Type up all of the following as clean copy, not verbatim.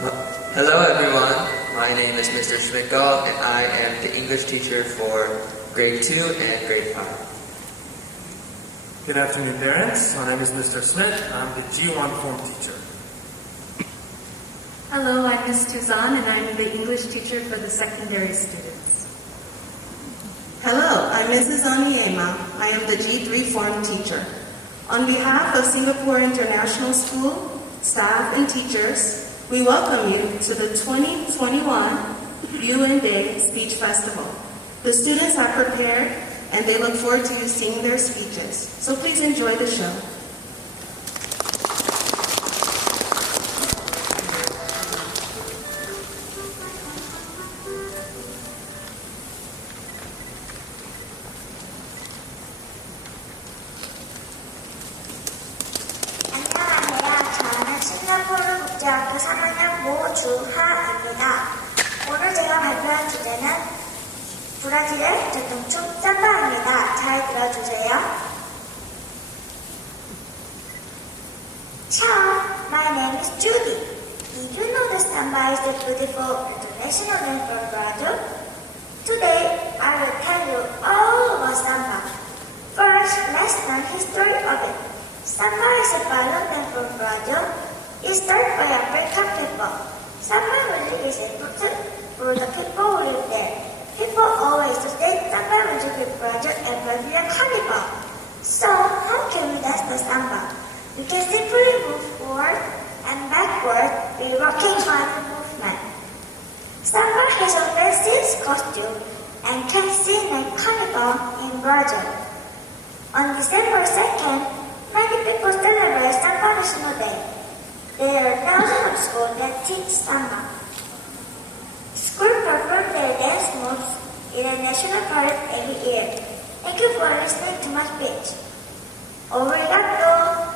Hello everyone, my name is Mr. Schmidtgall and I am the English teacher for grade 2 and grade 5. Good afternoon, parents. My name is Mr. Smith. I'm the G1 form teacher. Hello, I'm Ms. Tuzan and I'm the English teacher for the secondary students. Hello, I'm Mrs. Aniema. I am the G3 form teacher. On behalf of Singapore International School, staff and teachers, we welcome you to the 2021 UN Day Speech Festival. The students are prepared and they look forward to you seeing their speeches. So please enjoy the show. 싱가포르 국제학교 3학년 모주하입니다. 오늘 제가 발표할 주제는 브라질의 전통춤 삼바입니다. 잘 들어주세요. Ciao, my name is Judy. Did you know that samba is a beautiful international name for Brazil? Today, I will tell you all about samba. First, let's learn history of it. Samba is a violent dance from Brazil. It started by African people. Samba music is important for the people who live there. People always associate samba music with Brazil and Brazilian carnival. So, how can we dance the samba? We can simply move forward and backward with rocking hand movement. Samba has a fancy costume and can sing like carnival in Brazil. On December 2nd, many people celebrate Samba National Day. There are thousands of schools that teach Samba. Schools perform their dance moves in a national parade every year. Thank you for listening to my speech. Obrigado.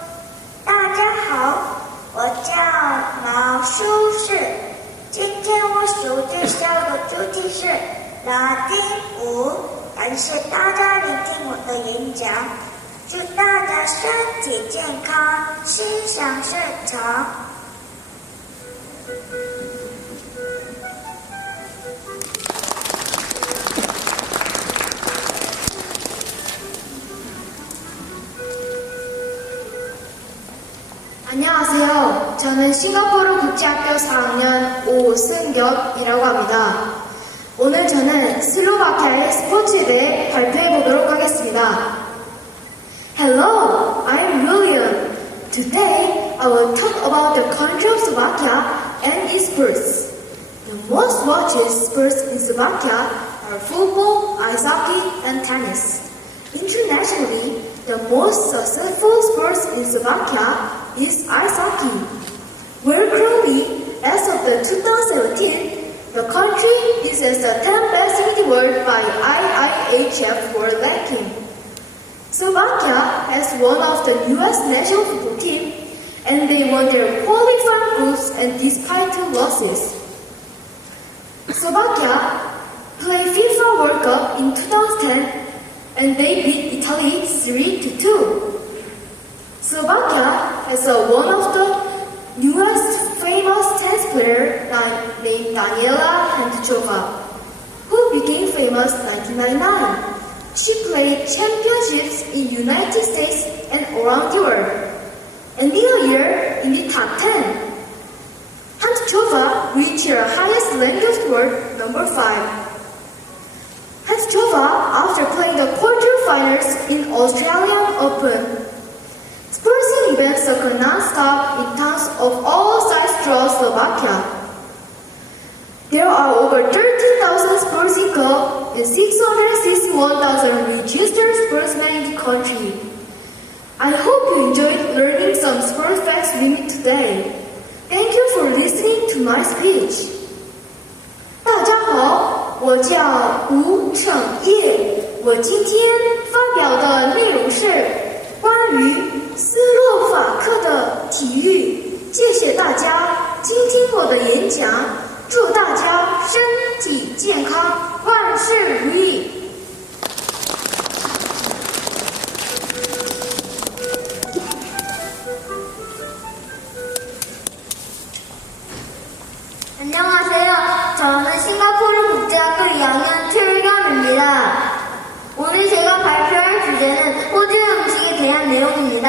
大家好，我叫毛舒适。今天我所介绍的主题是拉丁舞。感谢大家聆听我的演讲。祝大家身体健康，心想事成。 안녕하세요. 저는 싱가포르 국제학교 4학년 오승엽이라고 합니다. 오늘 저는 슬로바키아의 스포츠에 대해 발표해 보도록 하겠습니다. Hello, I'm William. Today, I will talk about the country of Slovakia and its sports. The most watched sports in Slovakia are football, ice hockey, and tennis. Internationally, the most successful sports in Slovakia is ice hockey, where currently, as of the 2017, the country is as the 10th best in the world by IIHF World Ranking. Slovakia has one of the newest national football team, and they won their qualifying groups and despite 2 losses. Slovakia played FIFA World Cup in 2010, and they beat Italy 3-2. Slovakia has one of the newest famous tennis player named Daniela Hantuchova, who became famous in 1999. She played championships in United States and around the world, and in a year in the top 10. Hantuchova reached her highest ranking of the world, number 5. Hantuchova, after playing the quarterfinals in Australian Open, sporting events occur non-stop in towns of all sizes throughout Slovakia. There are over 13,000 sporting clubs and 661,000 registered sportsmen in the country. I hope you enjoyed learning some sports facts with me today. Thank you for listening to my speech. 大家好，我叫吴成业，我今天发表的内容是关于斯洛伐克的体育。谢谢大家倾听我的演讲，祝大家身体健康，万事如意。 안녕하세요. 저는 싱가포르 국제학교 2학년 최일감입니다. 오늘 제가 발표할 주제는 호주 음식에 대한 내용입니다.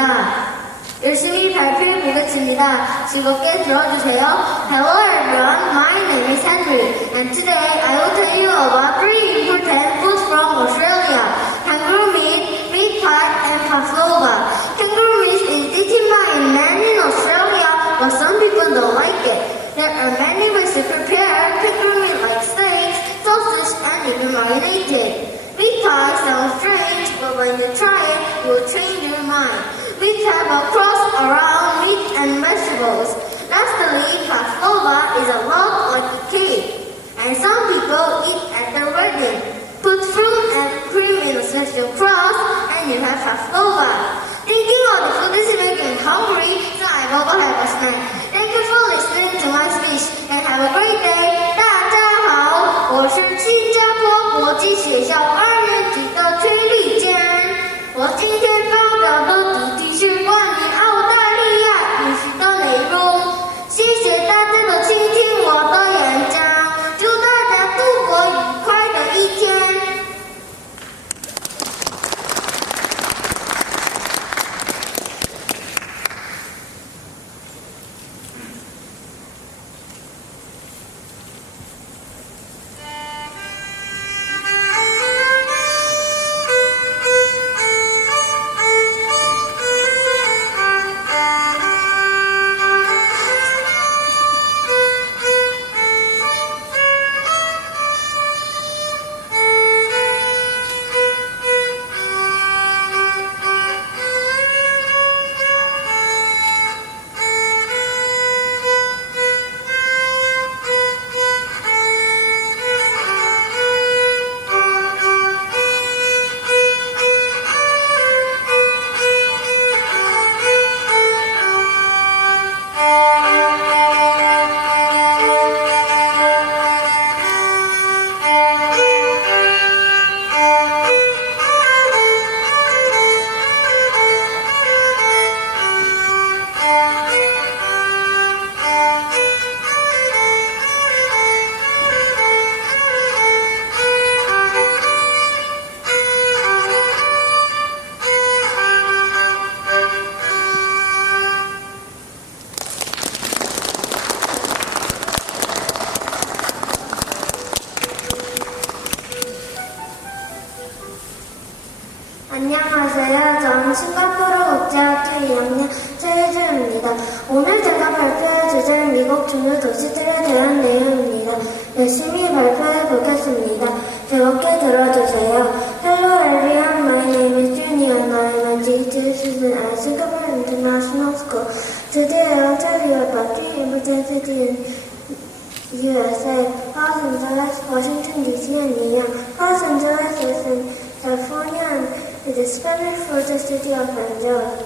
열심히 발표해 보겠습니다. 즐겁게 들어주세요. Hello everyone, my name is Henry, and today I will tell you about 3 important foods from Australia: kangaroo meat, meat pie, and pavlova. Kangaroo meat is eaten by men in Australia, but some people don't like it. There are many ways to prepare kangaroo meat, like steaks, sausage, and even marinated. Meat pie sounds strange, but when you try it, you will change your mind. Meat have a crust around meat and vegetables. Lastly, pavlova is a lot like a cake, and some people eat at their wedding. Put fruit and cream in a special crust, and you have pavlova. Thinking of the food is making me hungry, so I will go have a snack. Thank you for listening to my speech, and have a great day. 大家好，我是新加坡国际学校2年级的崔丽娟。我今天发表的主题是关于澳大利亚饮食的内容。谢谢大家的倾听我的演讲，祝大家度过愉快的一天。안녕하세요. 저는 싱가포르 국제학교 2학년 최혜주입니다. 오늘 제가 발표할 주제는 미국 주요 도시들에 대한 내용입니다. 열심히 발표해 보겠습니다. 즐겁게 들어주세요. Hello everyone, my name is Junior and I am a G2 student at Singapore International School. Today I will tell you about 3 important cities in USA: Los Angeles, Washington DC, and New York. Los Angeles is in California and it is famous for the city of Angeles.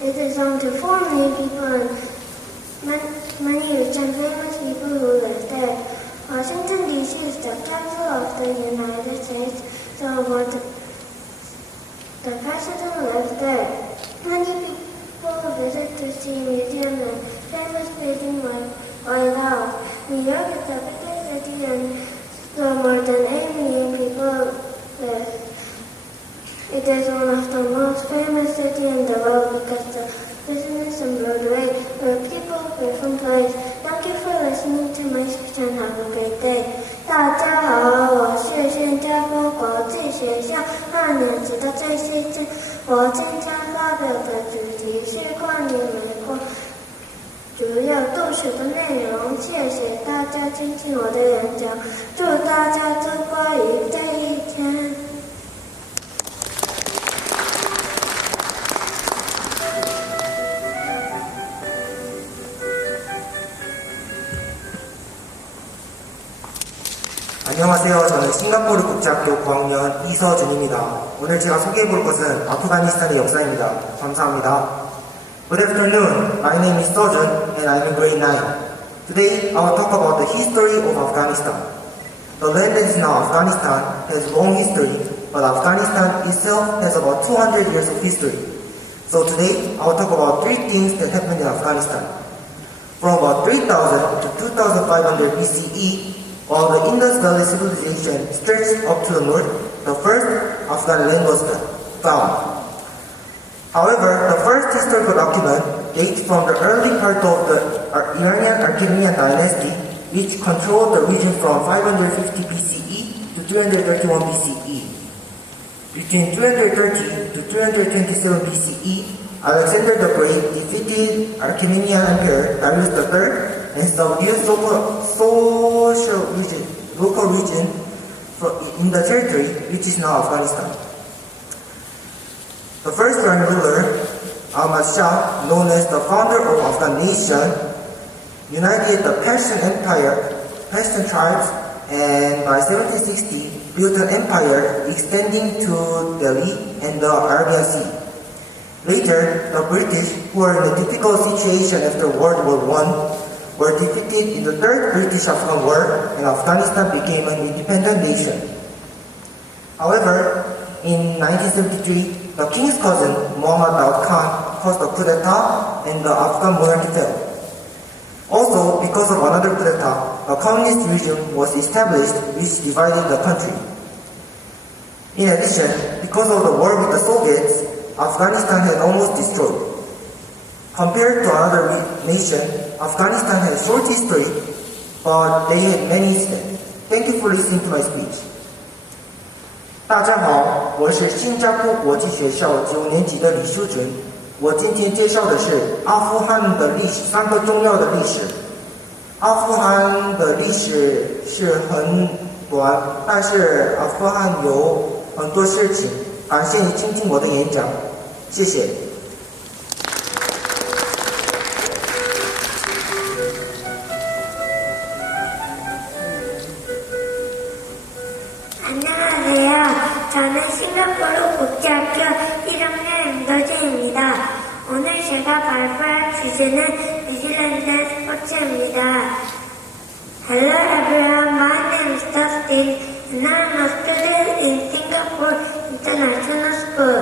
It is home to 4 million people and many rich and famous people who live there. Washington DC is the capital of the United States, so the president lives there. Many people visit to see museums and famous buildings like White House. New York is the biggest city and so more than 8 million people live. It is one of the most famous cities in the world because the business and Broadway where people live and play. Thank you for listening to my speech and have a great day. 大家好，我是新加坡国际学校2年级的崔希珍。我今天发表的主题是关于美国主要都市的内容。谢谢大家倾听我的演讲，祝大家度过愉快的一天。안녕하세요. 저는 싱가포르 국제학교 9학년 이서준입니다. 오늘 제가 소개해볼 것은 아프가니스탄의 역사입니다. 감사합니다. Good afternoon. My name is Sojun and I'm in grade 9. Today I will talk about the history of Afghanistan. The land that is now Afghanistan has long history, but Afghanistan itself has about 200 years of history. So today I will talk about 3 things that happened in Afghanistan. from about 3000 to 2500 BCE, while the Indus Valley civilization stretched up to the north. The first Afghan land was found. However, the first historical document dates from the early part of the Iranian Achaemenid dynasty, which controlled the region from 550 BCE to 331 BCE. Between 330 to 327 BCE, Alexander the Great defeated Achaemenid Emperor Darius III and subdued local region in the territory which is now Afghanistan. The first grand ruler, Ahmad Shah, known as the founder of Afghan nation, united the Pashtun tribes, and by 1760 built an empire extending to Delhi and the Arabian Sea. Later, the British, who were in a difficult situation after World War I, were defeated in the Third British-Afghan War, and Afghanistan became an independent nation. However, in 1973, the king's cousin, Muhammad Daud Khan, caused a coup d'etat and the Afghan monarchy fell. Also, because of another coup d'etat, a communist regime was established which divided the country. In addition, because of the war with the Soviets, Afghanistan had almost destroyed. Compared to another nation, Afghanistan has short history, but they had many incidents. Thank you for listening to my speech. 大家好，我是新加坡国际学校9年级的李秀准。我今天介绍的是阿富汗的历史3个重要的历史。阿富汗的历史是很短，但是阿富汗有很多事情。感谢你倾听我的演讲，谢谢。 안녕하세요. 저는 싱가포르 국제학교 1학년 임도재입니다. 오늘 제가 발표할 주제는 뉴질랜드 스포츠입니다. Hello everyone, my name is Dustin and I'm a student in Singapore International School.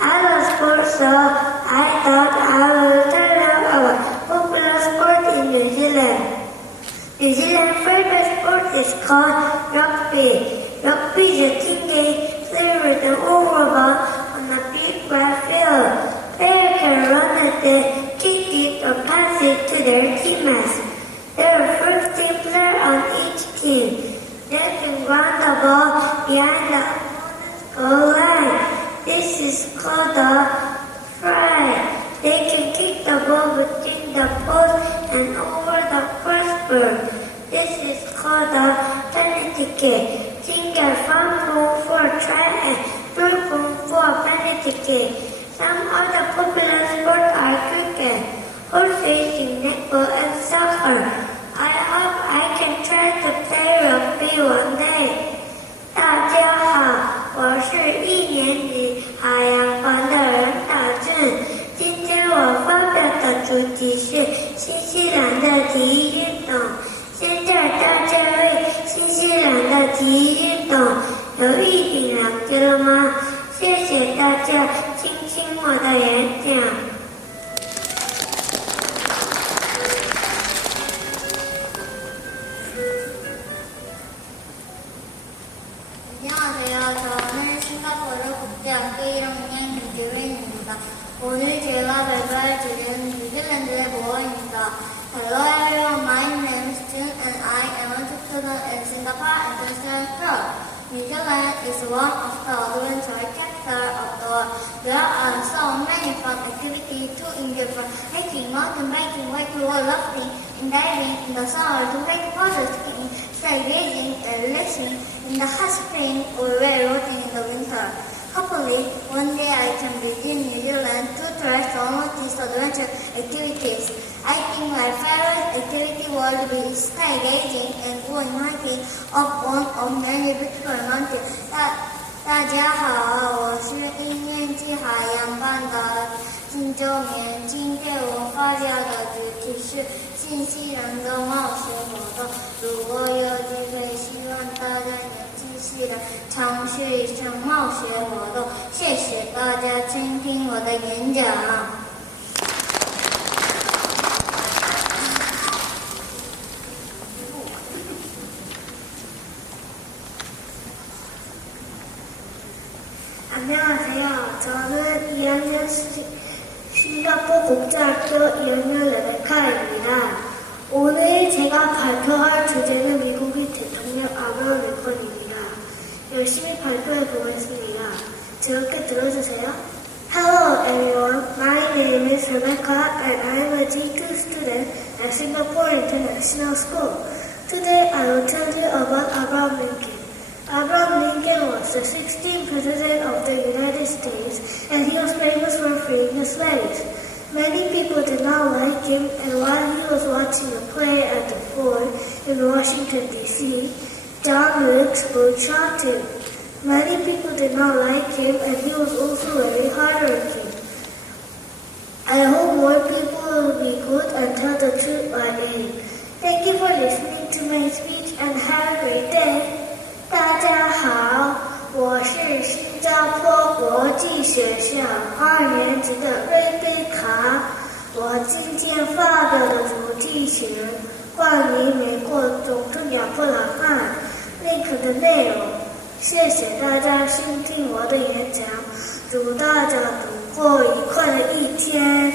I love sports, so I thought I will tell you about popular sport in New Zealand. New Zealand's favorite sport is called rugby. Rugby is a team game played with an oval ball on a big grass field. Players can run at it, kick it, or pass it to their teammates. There are 15 players on each team. They can ground the ball behind the opponent's goal line. This is called a try. They can kick the ball between the post and over the crossbar. This is called a penalty kick. Team gets 1 point for a try and 3 points for a penalty kick. Some other popular sports are cricket, horse racing, netball, and soccer. I hope I can try to play rugby one day. 大家好，我是1年级海洋班的任大俊。今天我发表的主题是新西兰的体育运动。现在大家为新西兰的体育运动有一点了解了吗？谢谢大家倾听我的演讲。 안녕하세요. 저는 싱가포르 국제학교 1학년 김지민입니다. 오늘 제가 발표할 주제는 뉴질랜드의 보호입니다. Hello everyone, my name is Jun and I am a student in Singapore International School. New Zealand is one of the adventure capitals of the world. There are so many fun activities to enjoy from hiking, mountain biking, whitewater rafting, and diving in the summer to wakeboard skiing, stargazing, and relaxing in the hot spring or railroading in the winter. Hopefully, one day I can visit New Zealand to try some of these adventure activities. I think my favorite activity would be skydiving and going hiking up one of many beautiful mountains. 大家好，我是1年级海洋班的金周年。今天我发表的主题是新西兰的冒险活动。如果有机会，希望大家能继续来尝试一场冒险活动。谢谢大家倾听我的演讲。 2학년 싱가포르 국제학교 2학년 레베카입니다. 오늘 제가 발표할 주제는 미국의 대통령 아브라함 링컨입니다. 열심히 발표해 보겠습니다. 즐겁게 들어주세요. Hello everyone, my name is Rebecca and I am a G2 student at Singapore International School. Today I will tell you about Abraham Lincoln. Abraham Lincoln was the 16th President of the United States and he was famous for freeing the slaves. Many people did not like him, and while he was watching a play at the fort in Washington, D.C., John Wilkes Booth shot him. Many people did not like him, and he was also very hardworking. I hope more people will be good and tell the truth by him. Thank you for listening to my speech and have a great day. 大家好，我是新加坡国际学校2年级的瑞贝卡。我今天发表的主题是关于美国总统亚伯拉罕·林肯的内容。谢谢大家收听我的演讲，祝大家度过愉快的一天。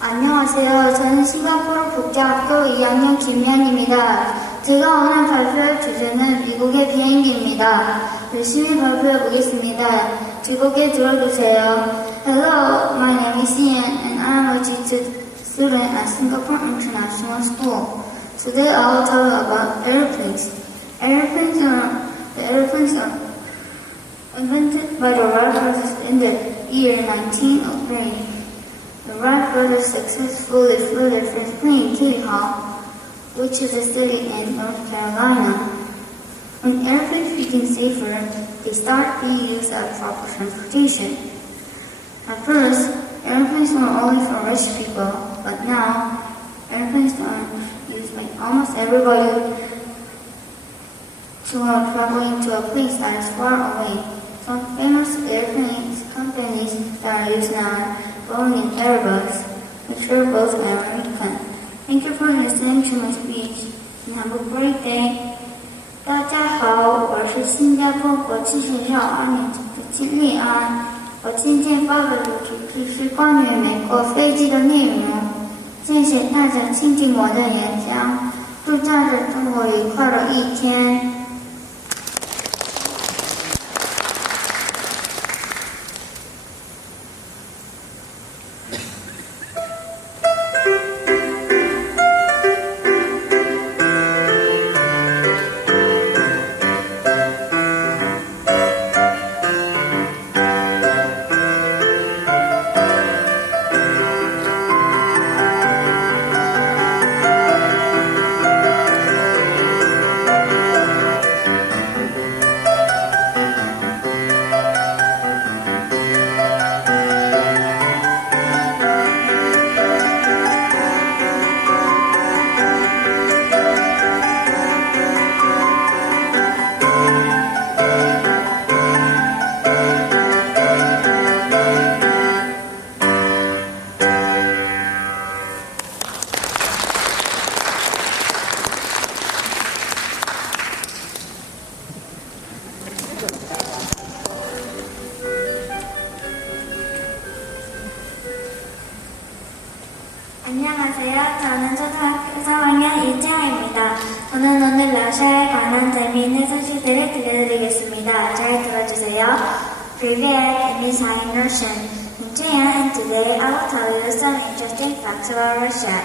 안녕하세요. 저는 싱가포르 국제학교 2학년 김미안입니다. 제가 오늘 발표할 주제는 미국의 비행기입니다. 열심히 발표해 보겠습니다. 즐겁게 들어주세요. Hello, my name is Ian and I am a G2 student at Singapore International School. Today I will tell you about airplanes. Airplanes are invented by the Wright brothers in the year 1903. The Wright brothers successfully flew their first plane, Kitty Hawk, which is a city in North Carolina. When airplanes became safer, they started being used as proper transportation. At first, airplanes were only for rich people, but now, airplanes are used by almost everybody who are traveling to a place that is far away. Some famous airplanes companies that are used now Boeing and Airbus, which are both American. Thank you for listening to my speech and have a great day. 大家好，我是新加坡国际学校2年级的金丽安。我今天发表的主题是关于美国飞机的内容。谢谢大家倾听我的演讲，祝大家度过愉快的一天。 안녕하세요. 저는 초등학교 3학년 이채아입니다. 저는 오늘 러시아에 관한 재미있는 소식들을 들려드리겠습니다. 잘 들어주세요. Привет, it is I'm Russian. And today I will tell you some interesting facts about Russia.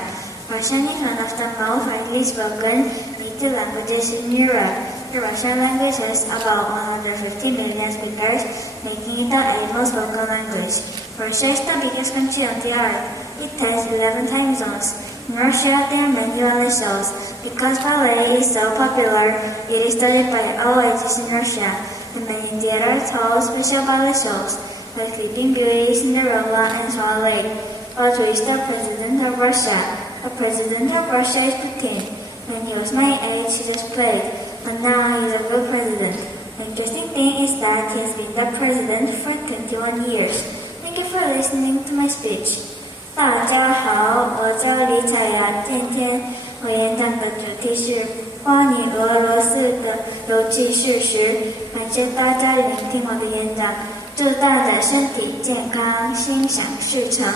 Russian is one of the most widely spoken native languages in Europe. The Russian language has about 150 million speakers, making it the 8th most spoken language. Russia is the biggest country on the earth. It has 11 time zones. In Russia, there are many ballet shows. Because ballet is so popular, it is studied by all ages in Russia. And many theaters hold special ballet shows, like Sleeping Beauty, Cinderella, and Swan Lake. But who is the president of Russia? The president of Russia is Putin. When he was my age, he just played, but now he is a good president. The interesting thing is that he has been the president for 21 years. Thank you for listening to my speech. 大家好，我叫李彩雅，今天我演讲的主题是关于俄罗斯的有趣事实。感谢大家聆听我的演讲，祝大家身体健康，心想事成。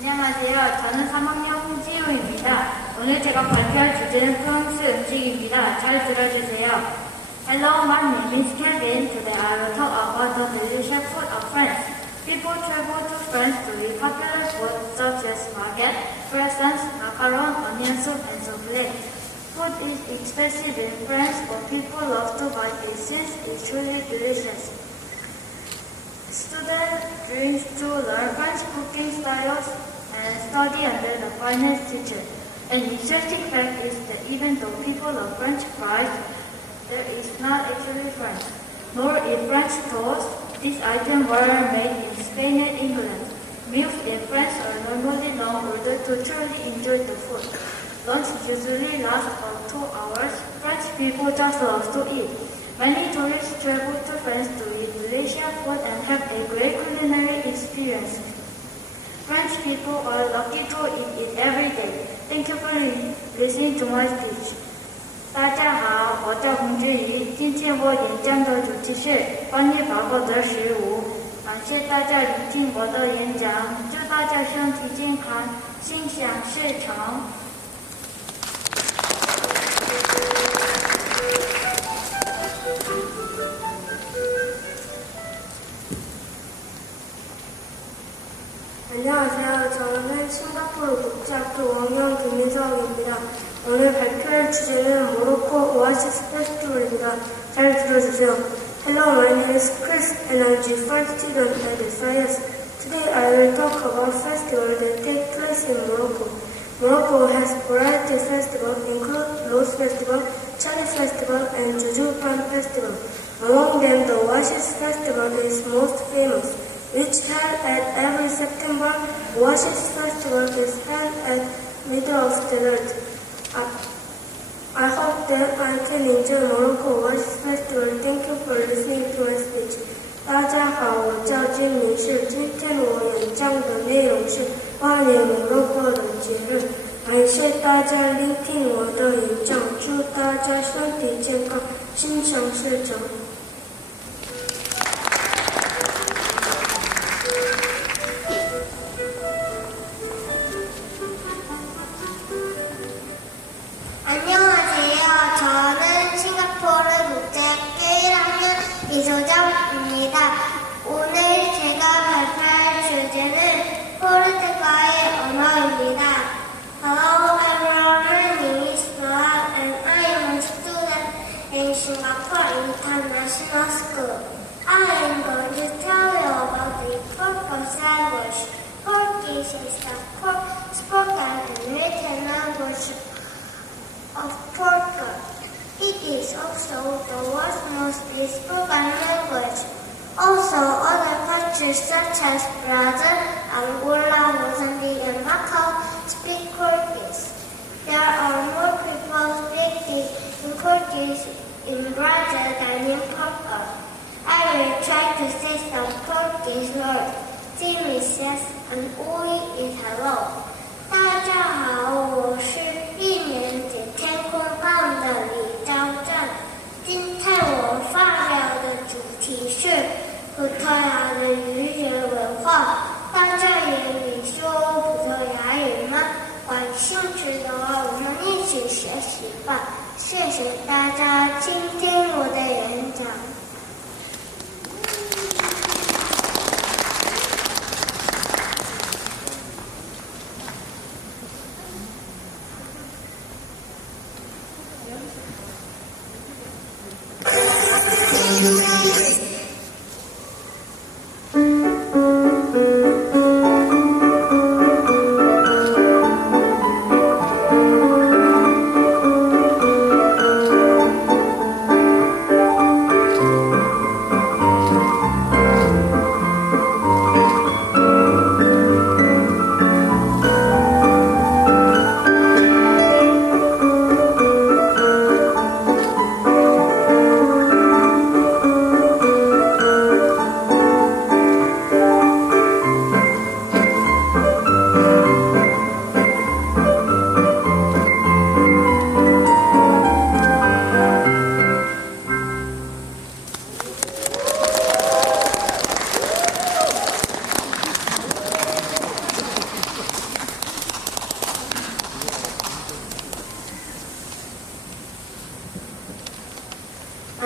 안녕하세요. 저는 3학년 홍지우입니다. 오늘 제가 발표할 주제는 프랑스 음식입니다. 잘 들어주세요. Hello, my name is Kevin. Today I will talk about the delicious food of France. People travel to France to eat popular food such as baguette, croissants, macaron, onion soup, and souffle. Food is expensive in France, but people love to buy it since it's truly delicious. Students dream to learn French cooking styles and study under the finest teacher. An interesting fact is that even though people love French fries, there is not actually French. Nor is French toast. These items were made in Spain and England. Meals in France are normally long order to truly enjoy the food. Lunch usually lasts about 2 hours. French people just love to eat. Many tourists travel to France to eat delicious food and have a great culinary experience. French people are lucky to eat it every day. Thank you for listening to my speech. 大家好，我叫洪志怡。今天我演讲的主题是关于法国的食物。感谢大家聆听我的演讲，祝大家身体健康，心想事成。 안녕하세요. 저는 싱가포르 국제학교 5학년 김민석입니다. 오늘 발표할 주제는 모로코 오아시스 페스티벌입니다. 잘 들어주세요. Hello, my name is Chris and I'm G4 student at SIS. Today I will talk about festivals that take place in Morocco. Morocco has variety of festivals include Rose Festival, Cherry Festival, and Jujupan Festival. Among them, the Oasis Festival is most famous. Which held at every September. Oasis Festival is held at middle of the night. I hope that I can enjoy Morocco Oasis Festival. Thank you for listening to my speech. 大家好，我叫金明世。今天我演讲的内容是关于摩洛哥的节日。感谢大家聆听我的演讲，祝大家身体健康，心想事成。 안녕하세요. 저는 싱가포르 국제학교 1학년 이소정입니다. 오늘 제가 발표할 주제는 포르투갈의 언어입니다. Hello everyone, my name is Noah and I am a student in Singapore International School. I am going to tell you about the Portuguese language. Portuguese is the spoken and written language of Portugal. It is also the world's most spoken language. Also, other countries such as Brazil, Angola, Mozambique, and Macau speak Portuguese. There are more people speaking Portuguese in Brazil than in Portugal. I will try to say some Portuguese words. Sim is yes, and oi is hello. 大家好，我是一年级天空棒的李昭正。今天我发表的主题是葡萄牙的语言文化。大家也说葡萄牙语吗？感兴趣的话，我们一起学习吧。谢谢大家倾听我的演讲。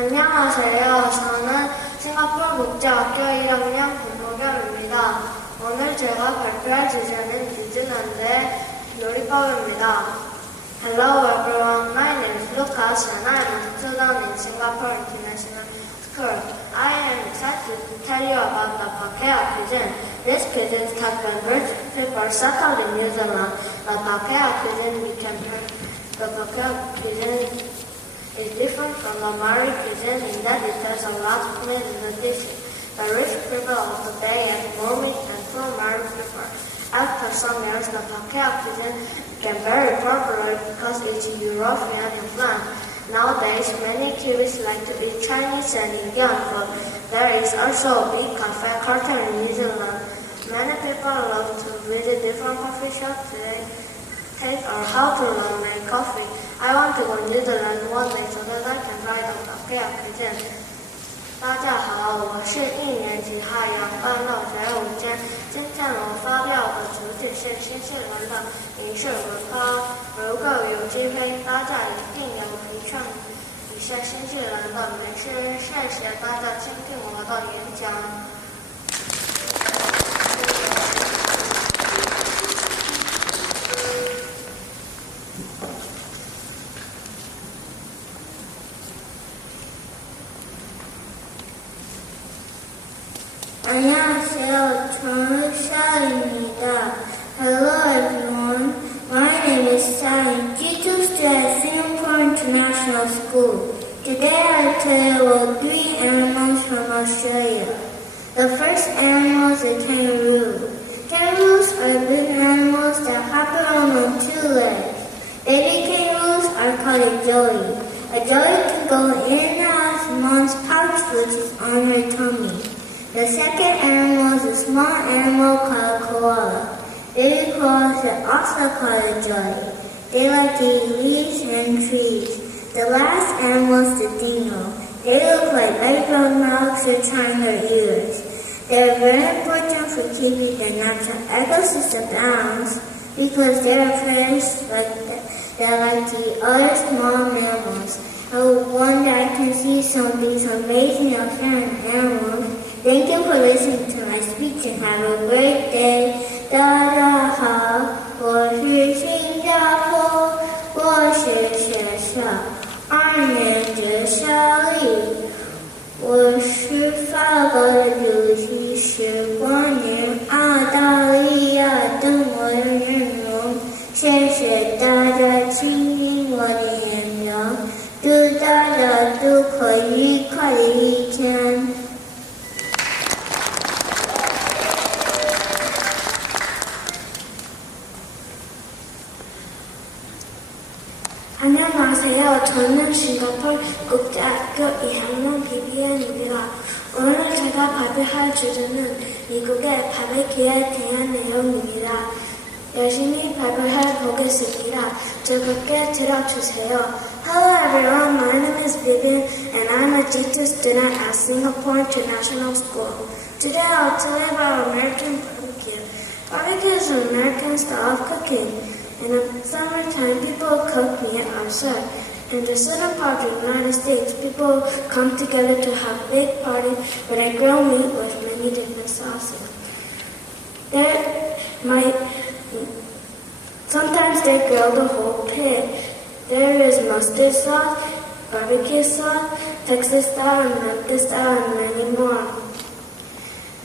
안녕하세요. 저는 싱가포르 국제학교 1학년 김보겸입니다. 오늘 제가 발표할 주제는 뉴질랜드의 놀이법입니다. Hello everyone, my name is Lucas and I am a student in Singapore International School. I am excited to tell you about the Pakea cuisine. This cuisine has been rich people settled in New Zealand. The Pakea cuisine is different from the Maori cuisine in that it has a lot of meat in the dishes. The rich people of the day eat more meat than true Maori people. After some years, the Pakea cuisine became very popular because it's European influence. Nowadays, many Kiwis like to eat Chinese and Indian food. There is also a big cafe culture in New Zealand. Many people love to visit different coffee shops today. Take or how to learn make coffee. I want to go to New Zealand one day so that I can try the Pakea cuisine. 大家好，我是1年级汉阳2乐学午间。今天我发表的主题是新西兰的饮食文化。如果有机会，大家一定要品尝一下新西兰的美食。谢谢大家倾听我的演讲。안녕하세요. 저는 샤입니다. Hello everyone. My name is Shai, G2 student at Singapore International School. Today I tell you about 3 animals from Australia. The first animal is a kangaroo. Kangaroos are big animals that hop around on 2 legs. Baby kangaroos are called a joey. A joey can go in and out of mom's pouch, which is on her tummy. The second animal is a small animal called a koala. Baby koalas are also called a joey. They like to eat leaves and trees. The last animal is the dingo. They look like light brown mouths or triangular ears. They are very important for keeping their natural ecosystem balanced because they are predators that like to eat other small mammals. I wonder I can see some of these amazing ocean animals. Thank you for listening to my speech and have a great day. 大家好，我是新加坡，我是学校2年级小丽。我是法国的主题是关于澳大利亚的我的内容。谢谢大家倾听我的演讲，祝大家都可以愉快的一天。 안녕하세요. 저는 싱가포르 국제학교 2학년 BBN입니다. 오늘 제가 발표할 주제는 미국의 바베큐에 대한 내용입니다. 열심히 발표해 보겠습니다. 즐겁게 들어주세요. Hello everyone, my name is Vivian and I'm a G2 student at Singapore International School. Today I'll tell you about American barbecue. Barbecue is an American style of cooking. In the summertime, people cook meat outside. In the southern part of the United States, people come together to have a big party where they grill meat with many different sauces. Sometimes they grill the whole pig. There is mustard sauce, barbecue sauce, Texas style, and Memphis style, and many more.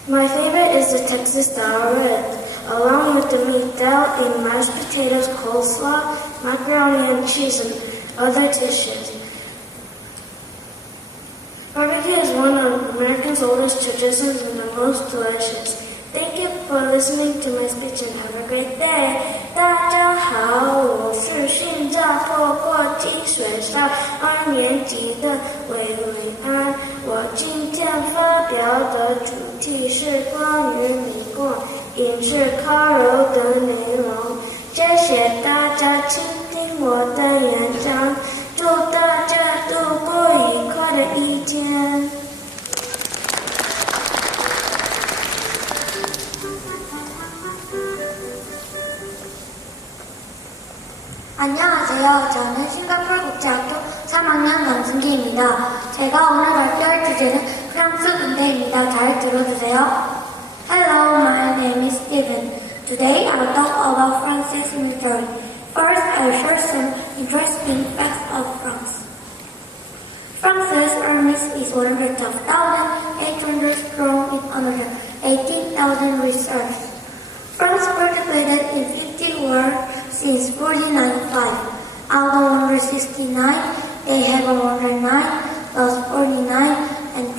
My favorite is the Texas style ribs. Along with the meat, they'll eat mashed potatoes, coleslaw, macaroni and cheese, and other dishes. Barbecue is one of Americans' oldest traditions and the most delicious. Thank you for listening to my speech and have a great day. 大家好，我是新加坡国际学校2年级的韦维安。我今天发表的主题是关于美国饮食烤肉的内容。谢谢大家倾听我的演讲，祝大家度过愉快的一天。 안녕하세요. 저는 싱가포르 국제학교 3학년 남승기입니다. 제가 오늘 발표할 주제는 프랑스 군대입니다. 잘 들어주세요. Hello, my name is Steven. Today I'll talk about France's military. First, I'll share some interesting facts of France. France's army is 112,800 strong with another 18,000 reserves. France participated in 50 wars since 1495. Out of 169, they have 109, lost 49, and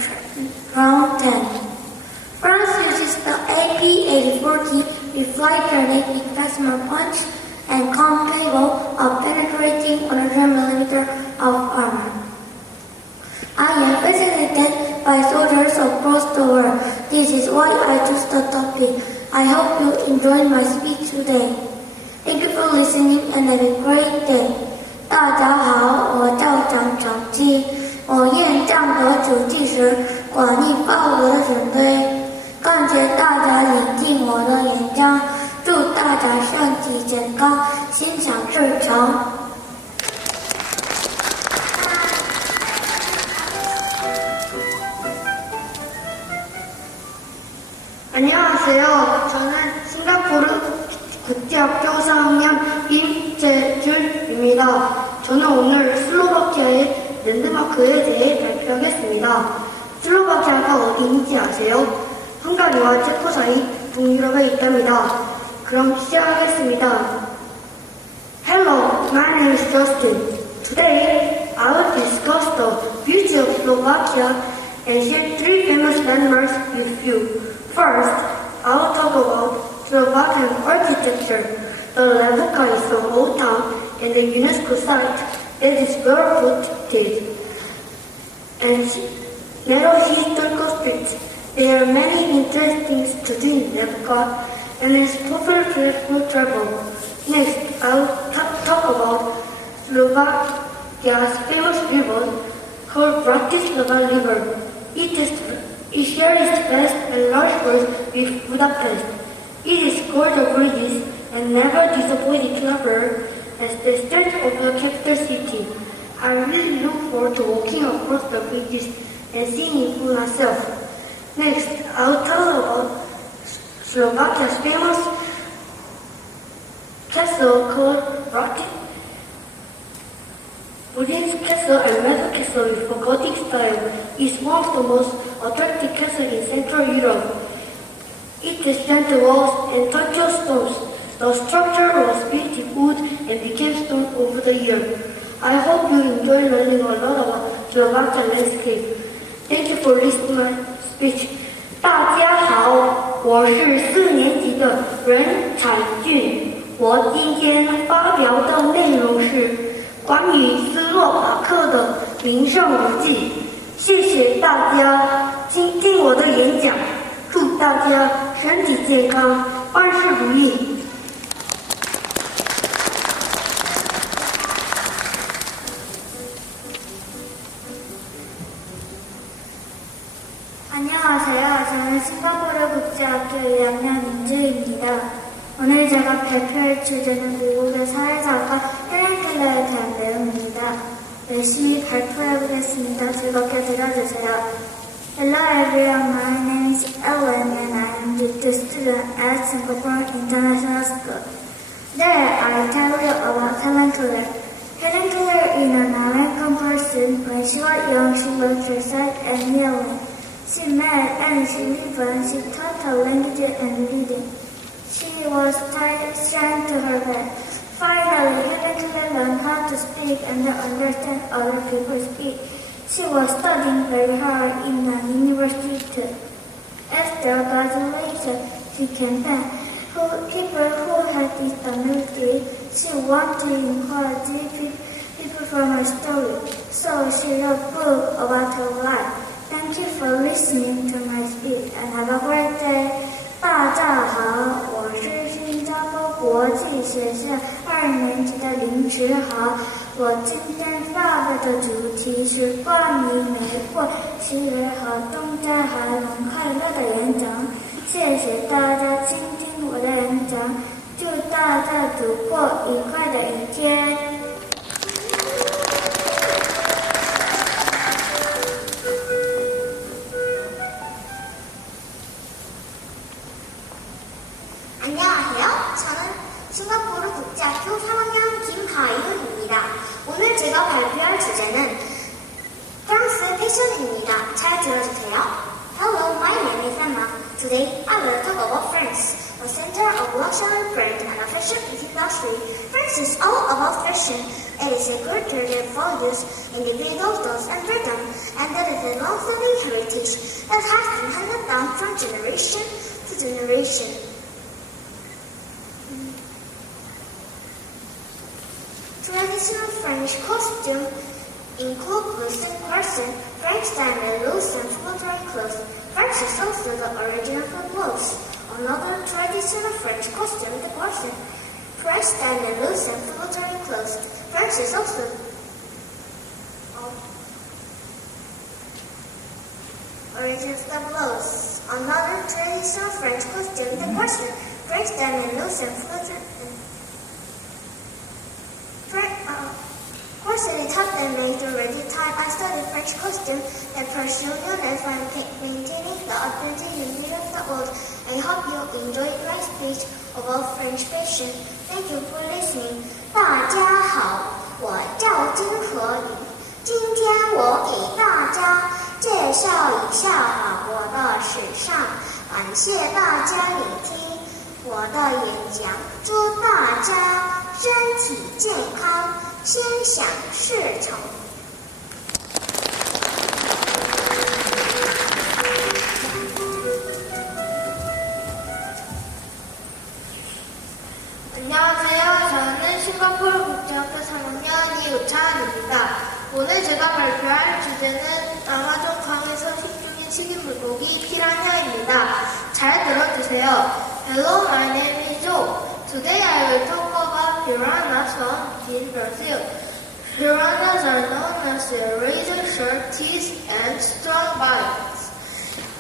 drowned 10. France uses the AP-8040 with flight grenade with maximum punch and capable of penetrating 100 mm of armor. I am fascinated by soldiers across the world. This is why I chose the topic. I hope you enjoyed my speech today. Thank you for listening and have a great day. 大家好，我叫张长基，我演讲的主题是关于保护的军队。感谢大家聆听我的演讲，祝大家身体健康，心想事成。 안녕하세요. 저는 싱가포르 국제학교 4학년 임재준입니다. 저는 오늘 슬로바키아의 랜드마크에 대해 발표하겠습니다. 슬로바키아가 어디인지 아세요? 헝가리와 체코 사이 동유럽에 있답니다. 그럼 시작하겠습니다. Hello, my name is Justin. Today, I will discuss the beauty of Slovakia and share 3 famous landmarks with you. First, I will talk about Slovakian architecture. The Levoka is an old town and a UNESCO site that is well protected and narrow historical streets. There are many interesting things to do in Levoka and it's popular place for travel. Next, I will talk about Slovakia's famous river called Bratislava River. It shares its vast and large coast with Budapest. It is scored of bridges and never disappointed traveler as the center of the capital city. I really look forward to walking across the bridges and seeing it for myself. Next, I will tell about Slovakia's famous castle called Budin's Castle and Mesa Castle with a Gothic style is one of the most attractive castles in Central Europe. It has gentle walls and touchy stones. The structure was built in wood and became stone over the years. I hope you enjoy learning a lot about Slovakian landscape. Thank you for listening to my speech. 大家好，我是4年级的任彩俊。我今天发表的内容是 关于斯洛伐克的名胜古迹，谢谢大家倾听我的演讲，祝大家身体健康，万事如意。 안녕하세요. 저는 싱가포르 국제학교 1학년 임주입니다. 오늘 제가 발표할 주제는 미국의 사회자가 헬렌 켈러에 대한 내용입니다. 열심히 발표해보겠습니다. 즐겁게 들어주세요. Hello everyone, my name is Ellen and I am the student at Singapore International School. There I tell you about Helen Keller. Helen Keller is an American person. When she was young, she loved research and healing. She met and she lived and she taught her language and reading. She was trying to her best. Finally, Helen Keller learned how to speak and understand other people speak. She was studying very hard in a university too. After graduation, she came back. People who had disability, she wanted to encourage people from her story. So she wrote a book about her life. Thank you for listening to my speech and have a great day. 大家好，我是新加坡国际学校2年级的林池豪。我今天发表的主题是关于美国7月和东家海龙快乐的演讲。谢谢大家倾听我的演讲，祝大大家度过愉快的一天。 안녕하세요. 저는 싱가포르 국제학교 3학년 김하윤입니다. 오늘 제가 발표할 주제는 프랑스 패션입니다. 잘 들어주세요. Hello, my name is Emma. Today I will talk about France, a center of luxury brand and a fashion industry. France is all about fashion. It is a culture that values individual thoughts and freedom, and that is a long-standing heritage that has been handed down from generation to generation. Traditional French costume include Western corset, French style and loose and flowery clothes. French is also the origin of the clothes. Another traditional French costume, the corset, French style and loose and flowery clothes. French is also origin of the clothes. Another traditional French costume, the corset, French style and loose and flowery. Corset taught and made already tied. I studied French costume and French union and by maintaining the authentic unity of the world. I hope you enjoyed my speech about French fashion. Thank you for listening. 大家好，我叫金和宇，今天我给大家介绍一下法国的时尚。感谢大家聆听我的演讲，祝大家身体健康。 心想事成。 안녕하세요. 저는 싱가포르 국제학교 3학년 이우찬입니다. 오늘 제가 발표할 주제는 아마존 강에서 식중인 식인 물고기 피라냐입니다. 잘 들어주세요. Hello, my name is Joe. Today I will talk about piranhas found in Brazil. Piranhas are known as their razor-sharp teeth and strong bites.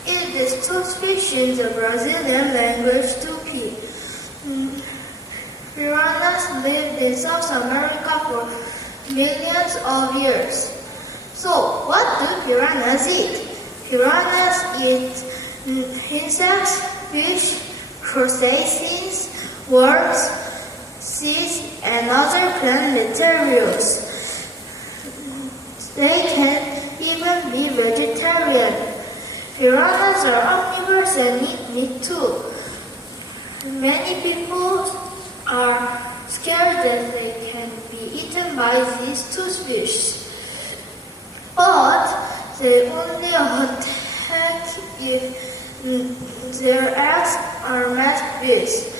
In these two species, the Brazilian language Tupi. Piranhas lived in South America for millions of years. So, what do piranhas eat? Piranhas eat insects, fish, crustaceans, worms, seeds, and other plant materials. They can even be vegetarian. Piranhas are omnivorous and eat meat too. Many people are scared that they can be eaten by these two species. But they only attack if their eggs are matched with.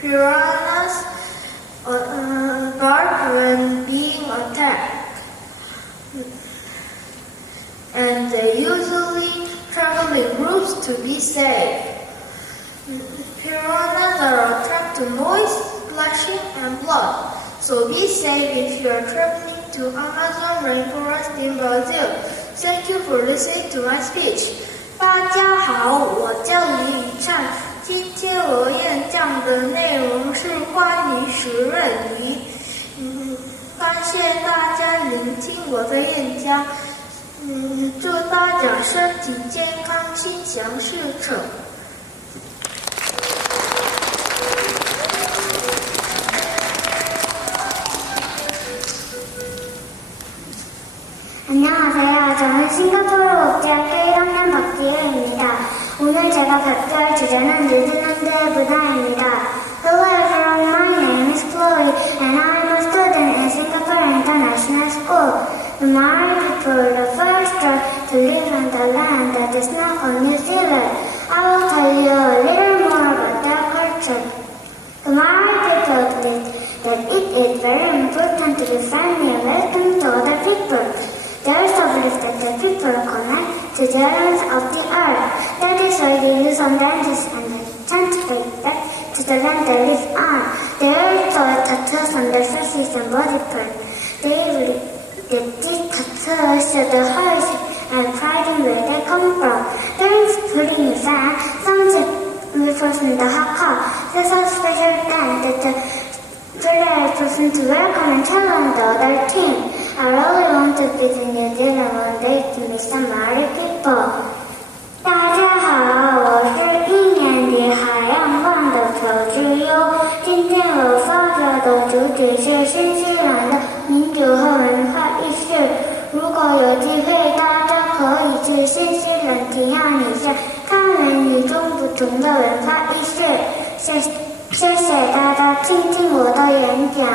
Piranhas bark when being attacked, and they usually travel in groups to be safe. Piranhas are attracted to noise, splashing, and blood, so be safe if you are traveling to Amazon rainforest in Brazil. Thank you for listening to my speech. 大家好，我叫李宇灿。今天我演讲的内容是关于食人鱼。感谢大家聆听我的演讲。祝大家身体健康，心想事成。 안녕하세요. 저는 싱가포르 국제학교 1학년 박지혜입니다. 오늘 제가 발표할 주제는 뉴질랜드의 문화입니다. Hello everyone, my name is Chloe and I am a student in Singapore International School. The Maori people were the first tribe to live on the land that is now called New Zealand. I will tell you a little more about their culture. The Maori people believe that it is very important to be friendly and welcome to other people. There is a belief that the people connect to the elements of the earth. That is why they use on lands and transport back to the land they live on. They also have tattoos on their faces and body parts. They believe that these tattoos show the origin and pride in where they come from. During spring event, some which was in the Hakka. This was special time that the player person to welcome and challenge the other team. I really want to visit New Zealand one day to meet some Maori people. 大家好，我是1年级海洋馆的朴智优。今天我发表的主题是新西兰的民主和文化意识。如果有机会，大家可以去新西兰体验一下看人与众不同的文化意识。谢谢大家听听我的演讲。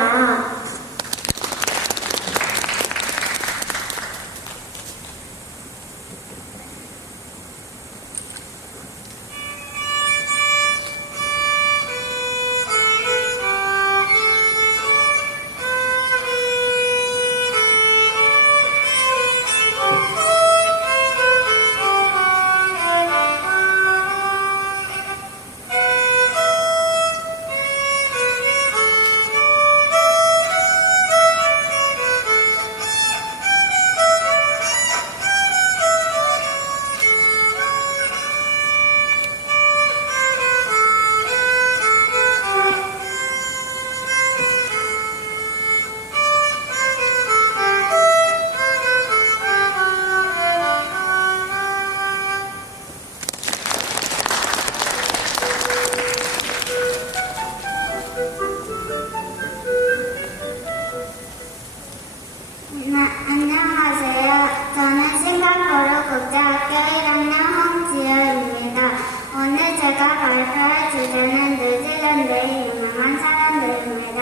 안녕하세요. 저는 싱가포르 국제학교 1학년 홍지연입니다. 오늘 제가 발표할 주제는 뉴질랜드의 유명한 사람들입니다.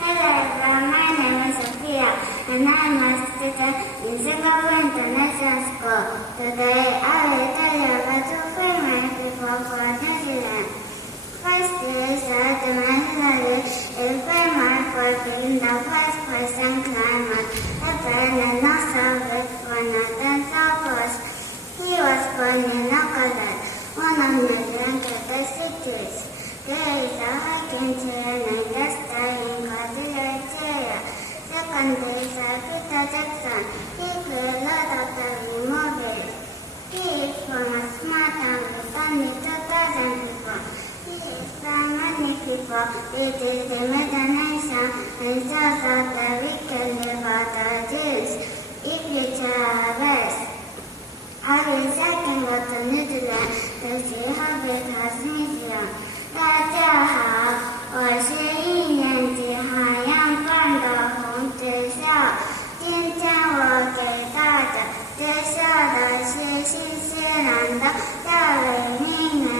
Hello everyone, my name is Sophia and I am a student in Singapore International School. Today I will tell you about two famous people from New Zealand. First is the Maori is famous for being the first person climber ever and also with one of the southwest. He was born in Auckland, one of New Zealand's greatest cities. There is a hiking trail named the Star in Considered area. Second is Peter Jackson. He created a lot of the movies. He is from a small town with only 2,000 people. Many people visit the imagination and shows that the weekend about the Jews. If you travel, I will second go to New Zealand to see how big has museum. 大家好，我是1年级海洋馆的洪志孝。今天我给大家介绍的是新西兰的大伟名人。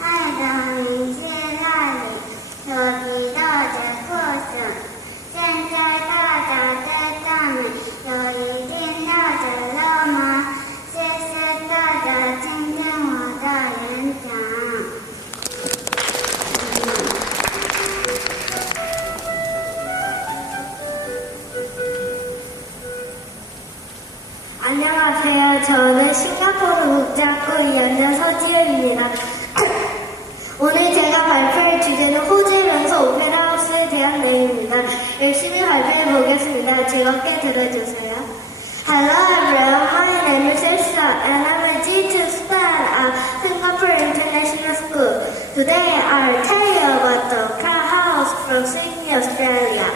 爱的名字那里有提到的故事，现在大家对他们有一定了解了吗？谢谢大家倾听我的演讲。 안녕하세요. 저는 싱가포르 국제학교 2학년 서지은입니다. 오늘 제가 발표할 주제는 호주면서 오페라 하우스에 대한 내용입니다. 열심히 발표해 보겠습니다. 즐겁게 들어주세요. Hello everyone, my name is Elsa and I'm a G2 student at Singapore International School. Today I'll tell you about the Opera House from Sydney, Australia.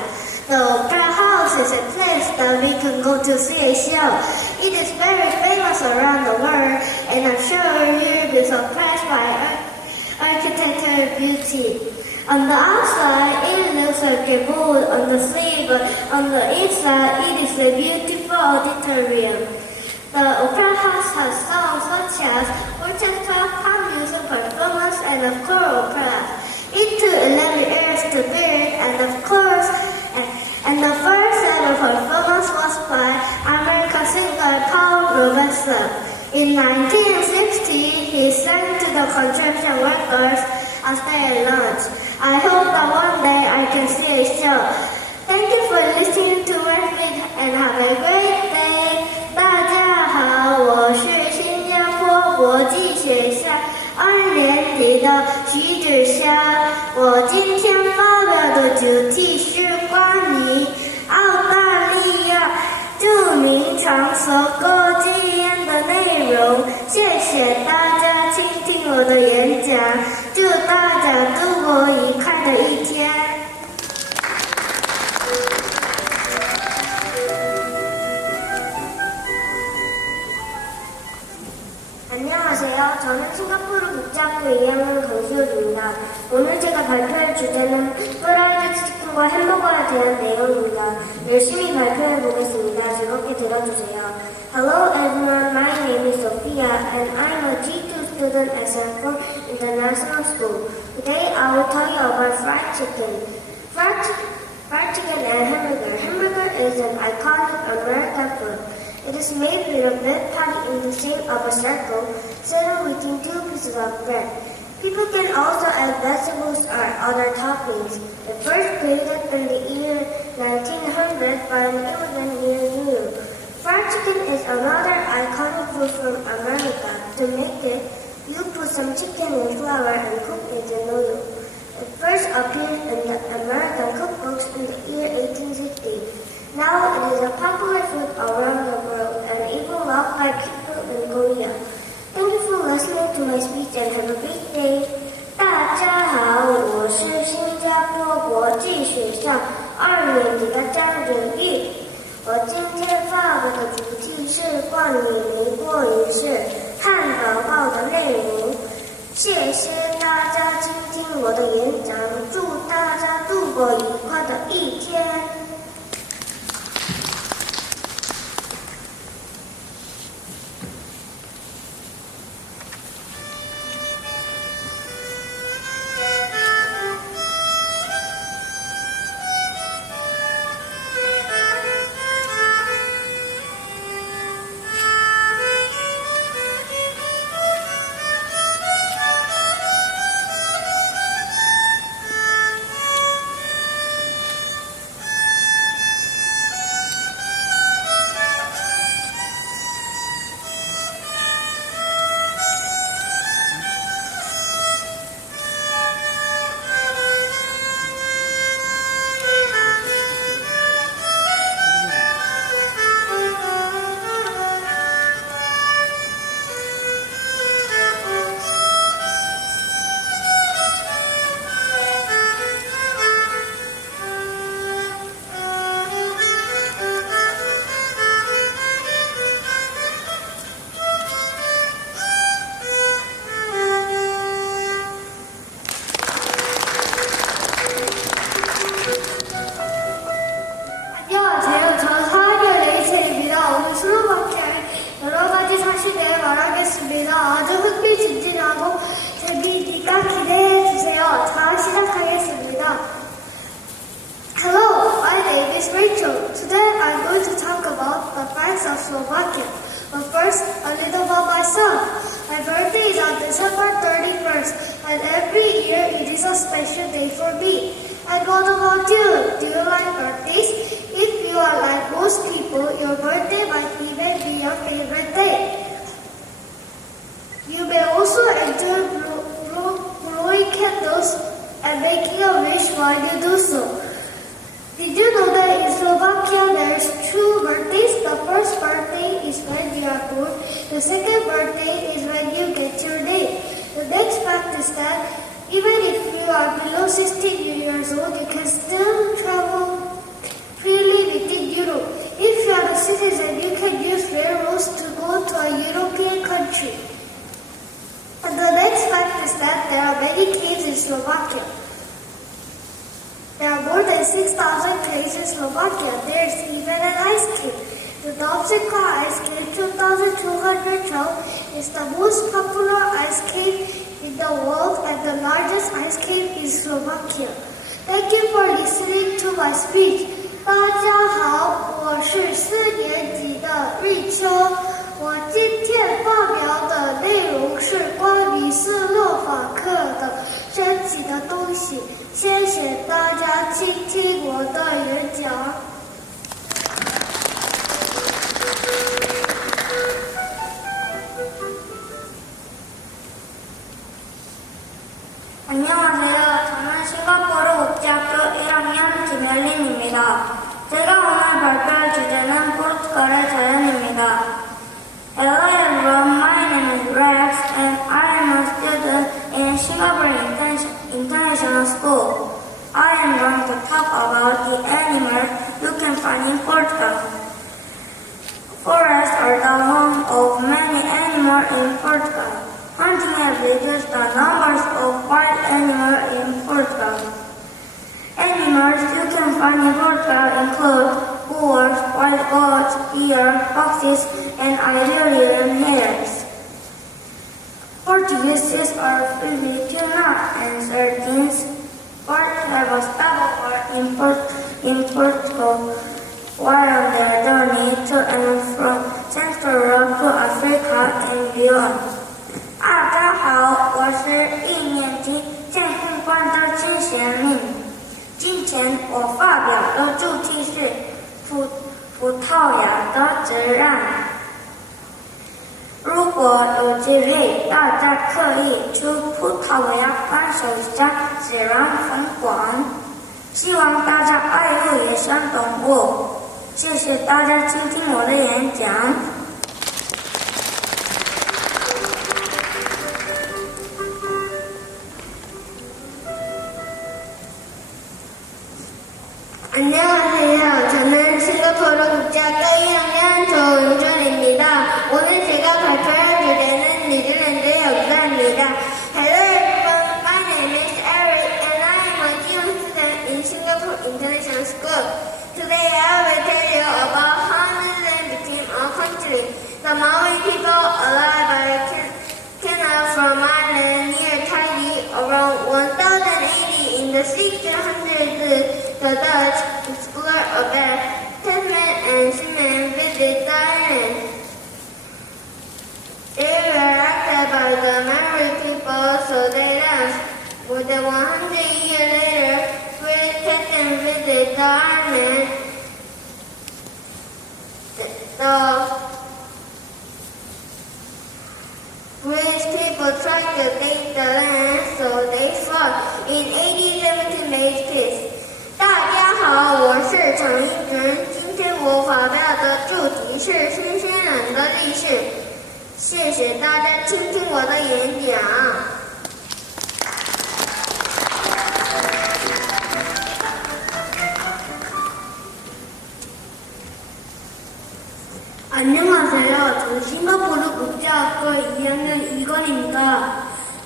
The Opera House is a place that we can go to see a show. It is very famous around the world and I'm sure you'll be surprised by architectural beauty. On the outside, it looks like a boat on the sea, but on the inside, it is a beautiful auditorium. The Opera House has songs such as orchestra, pop music performance, and of course, opera. It took 11 years to build, and of course, and the first ever performance was by American singer Paul Robeson. In 1960, he sang to the construction workers as they lunch. I hope that one day I can see a show. Thank you for listening to my speech and have a great day. 大家好，我是新加坡国际学校2年级的徐子潇。我今天发表的主题是关于澳大利亚著名场所歌剧院的内容。谢谢大家倾听我的演讲。 주제는 프라이드 치킨과 햄버거에 대한 내용입니다. 열심히 발표해 보겠습니다. 즐겁게 들어주세요. Hello everyone, my name is Sophia and I'm a G2 student at Sanford International School. Today I will tell you about fried chicken. Fried chicken and hamburger. Hamburger is an iconic American food. It is made with a bread patty in the shape of a circle, set between two pieces of bread. People can also add vegetables or other toppings. It first created in the year 1900 by an immigrant near New York. Fried chicken is another iconic food from America. To make it, you put some chicken in flour and cook it in noodles. It first appeared in the American cookbooks in the year 1860. Now it is a popular food around the world and even loved by people in Korea. Thank you for listening to my speech and have a great day. 大家好，我是新加坡国际学校2年级的张仁玉。我今天发布的主题是关于民国仪式汉堡包的内容。谢谢大家倾听我的演讲，祝大家度过愉快的一天。 안녕하세요. 저는 4학년 레이첼입니다. 오늘 슬로바키아의 여러 가지 사실을 말하겠습니다. 아주 흥미진진하고 재미있으니까 기대해주세요. 자, 시작하겠습니다. Hello, my name is Rachel. Today I'm going to talk about the facts of Slovakia. But first, a little about myself. My birthday is on December 31st, and every year it is a special day for me. And what about you? Do you like birthdays? If you are like most people, your birthday might even be your favorite day. You may also enjoy blowing candles and making a wish while you do so. Did you know that in Slovakia there is 2 birthdays? The first birthday is when you are born. The second birthday is when you get your name. The next fact is that even if you are below 16 years old, you can still travel freely within Europe. If you are a citizen, you can use railroads to go to a European country. And the next fact is that there are many caves in Slovakia. There are more than 6,000 caves in Slovakia. There is even an ice cave. The Dobšinka Ice Cave 2212 is the most popular ice cave in the world and the largest ice cave in Slovakia. Thank you for listening to my speech. 大家好，我是4年级的瑞秋。我今天发表的内容是关于斯洛伐克的神奇的东西。谢谢大家倾听我的演讲。 안녕하세요. 저는 싱가포르 국제학교 1학년 김열린입니다. 제가 오늘 발표할 주제는 포르투갈의 자연입니다. Hello everyone, my name is Rex and I am a student in Singapore International School. I am going to talk about the animals you can find in Portugal. Forests are the home of many animals in Portugal. Hunting has reduced the numbers of wild animals in Portugal. carnivores that include boars, wild goats, deer, foxes, and Iberian hares. Portuguese are filled with tuna and sardines. Birds have a stopover in Portugal while on their journey to and from Central to Africa and beyond. 大家好，我是一年级建护班的金贤敏。今天我发表的主题是葡萄牙的自然。如果有机会，大家可以去葡萄牙感受一下自然风光。希望大家爱护野生动物。谢谢大家倾听我的演讲。안녕하세요. 저는 싱가포르 국제학교 1학년 조은준입니다. 오늘 제가 발표할 주제는 뉴질랜드의 역사입니다. Hello everyone, my name is Eric and I am a young student in Singapore International School. Today I will tell you about how New Zealand became a country. The Maori people arrived by canal from Ireland near Tahiti around 1080 in the 1600s. The Dutch explored about Tasman and Seamen visited the island. They were acted by the Maori people, so they left. More than 100 years later, British captains visited the island. The British people tried to take the land, so they fought. In 1817 made peace. 大家好，我是常一真。今天我发表的主题是新西兰的历史。谢谢大家倾听我的演讲。안녕하세요. 저는 싱가포르 국제학교 2학년 이건입니다.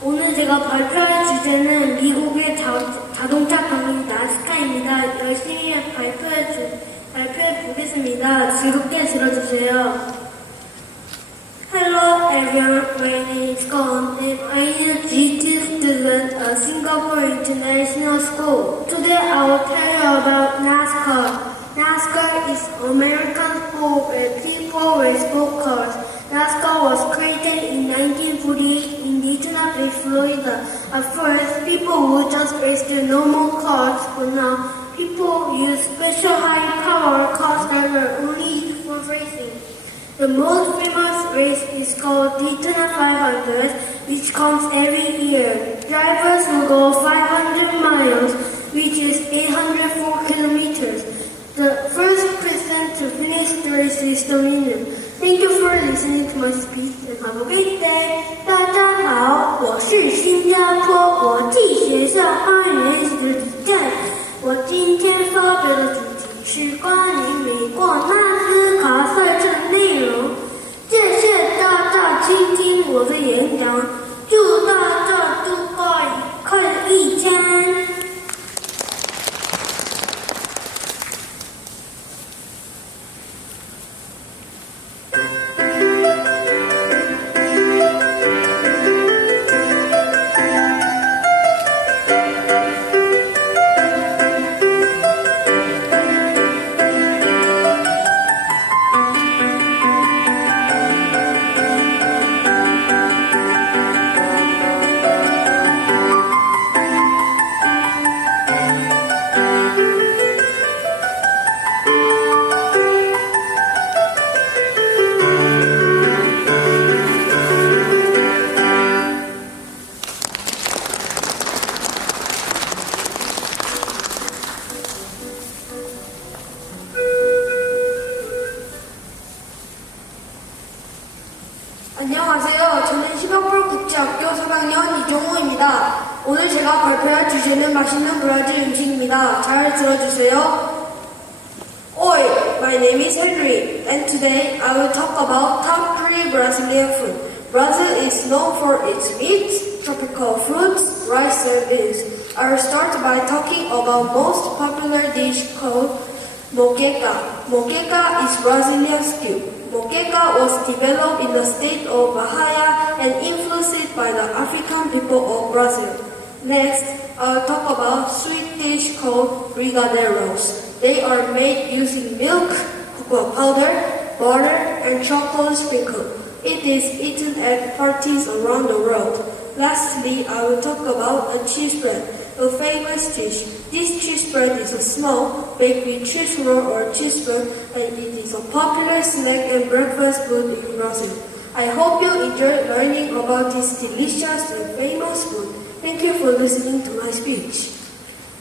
오늘 제가 발표할 주제는 미국의 자동차 경기 나스카입니다. 열심히 발표해 보겠습니다. 즐겁게 들어주세요. Hello everyone, my name is Gon and I am a G2 student at Singapore International School. Today I will tell you about NASCAR. NASCAR is American sport where people race sport cars. NASCAR was created in 1948 in Daytona Beach, Florida. At first, people would just race their normal cars, but now people use special high-power cars that are only used for racing. The most famous race is called Daytona 500, which comes every year. Drivers will go 500 miles, which is 804 kilometers. The first person to finish the race is the winner. Thank you for listening to my speech and have a great day. 大家好，我是新加坡国际学校2年级的李健。我今天发表的主题是关于美国纳斯卡赛车的内容。谢谢大家倾听我的演讲，祝大家度过愉快的一天。안녕하세요. 저는 싱가포르 국제학교 3학년 이종호입니다. 오늘 제가 발표할 주제는 맛있는 브라질 음식입니다. 잘 들어주세요. Oi, my name is Henry, and today I will talk about top 3 Brazilian food. Brazil is known for its meats, tropical fruits, rice and beans. I will start by talking about about most popular dish called moqueca. Moqueca is Brazilian stew. Moqueca was developed in the state of Bahia and influenced by the African people of Brazil. Next, I'll talk about sweet dish called brigadeiros. They are made using milk, cocoa powder, butter, and chocolate sprinkle. It is eaten at parties around the world. Lastly, I will talk about a cheese bread, a famous dish. This cheese bread is a small, baked with cheese roll or cheese bread, and it is a popular snack and breakfast food in Brazil. I hope you enjoyed learning about this delicious and famous food. Thank you for listening to my speech.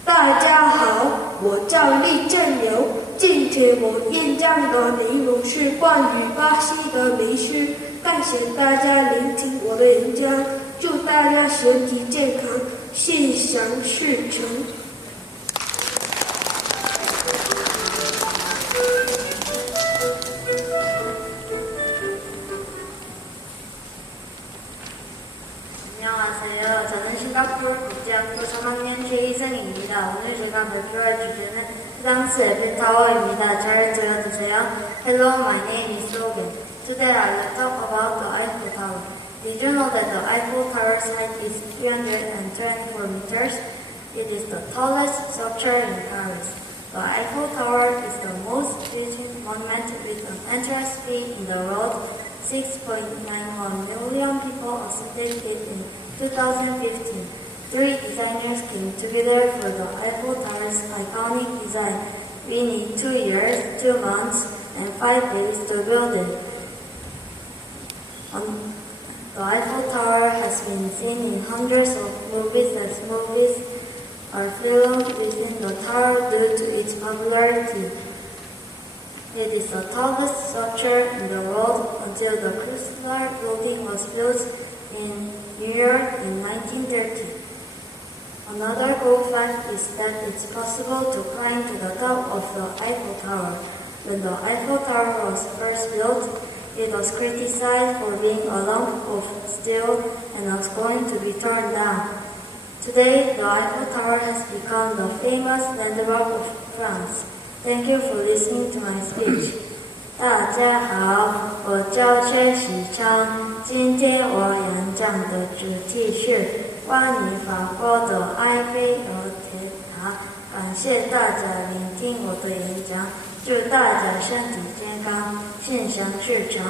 大家好，我叫厉正流。今天我演讲的内容是关于巴西的美食，感谢大家聆听我的演讲，祝大家身体健康，心想事成。 안녕하세요. 저는 싱가포르 국제학교 3학년 최희승입니다. 오늘 제가 발표할 주제는 프랑스 에펠타워입니다. 잘 들어주세요. Hello, my name is Logan. Today I will talk about the Eiffel Tower. Did you know that the Eiffel Tower's height is 324 meters? It is the tallest structure in Paris. The Eiffel Tower is the most visited monument with an entrance fee in the world. 6.91 million people attended it in 2015. 3 designers came together for the Eiffel Tower's iconic design. We need 2 years, 2 months, and 5 days to build it. The Eiffel Tower has been seen in hundreds of movies as movies are filmed within the tower due to its popularity. It is the tallest structure in the world until the Chrysler Building was built in New York in 1930. Another cool fact is that it's possible to climb to the top of the Eiffel Tower. When the Eiffel Tower was first built, it was criticized for being a lump of steel and was going to be torn down. Today, the Eiffel Tower has become the famous landmark of France. Thank you for listening to my speech. 大家好，我叫薛喜昌。今天我演讲的主题是关于法国的埃菲尔铁塔。感谢大家聆听我的演讲，祝大家身体健康，心想事成。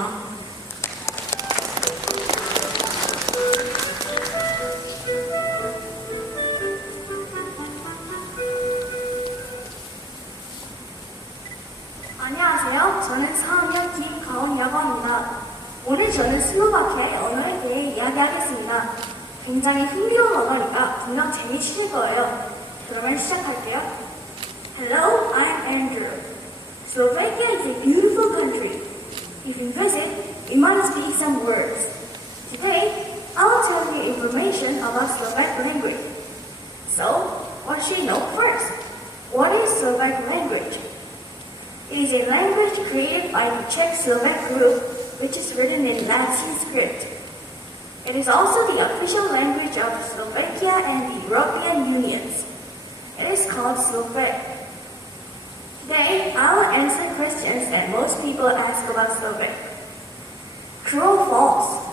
안녕하세요. 저는 4학년 김가온이라고 합니다. 오늘 저는 슬로바키아의 언어에 대해 이야기하겠습니다. 굉장히 흥미로운 언어니까 분명 재미있을 거예요. 그러면 시작할게요. Hello, I'm Andrew. Slovakia is a beautiful country. If you visit, you might speak some words. Today, I'll tell you information about Slovak language. So, what should you know first? What is Slovak language? It is a language created by the Czech Slovak group, which is written in Latin script. It is also the official language of Slovakia and the European Union. It is called Slovak. Today, I will answer questions that most people ask about Slovak. True or false?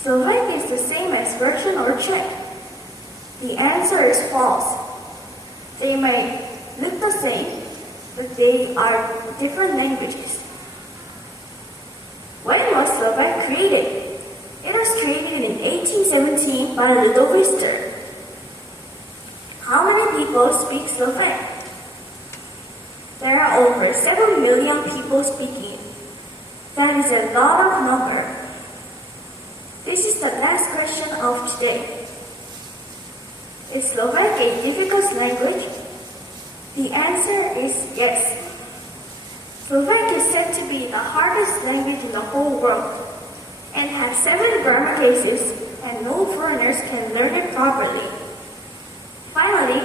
Slovak is the same as Russian or Czech. The answer is false. They may look the same, but they are different languages. When was Slovak created? It was created in 1817 by Ludovic Ster. How many people speak Slovak? There are over 7 million people speaking. That is a lot of number. This is the last question of today. Is Slovak a difficult language? The answer is yes. Slovak is said to be the hardest language in the whole world and has 7 grammar cases, and no foreigners can learn it properly. Finally,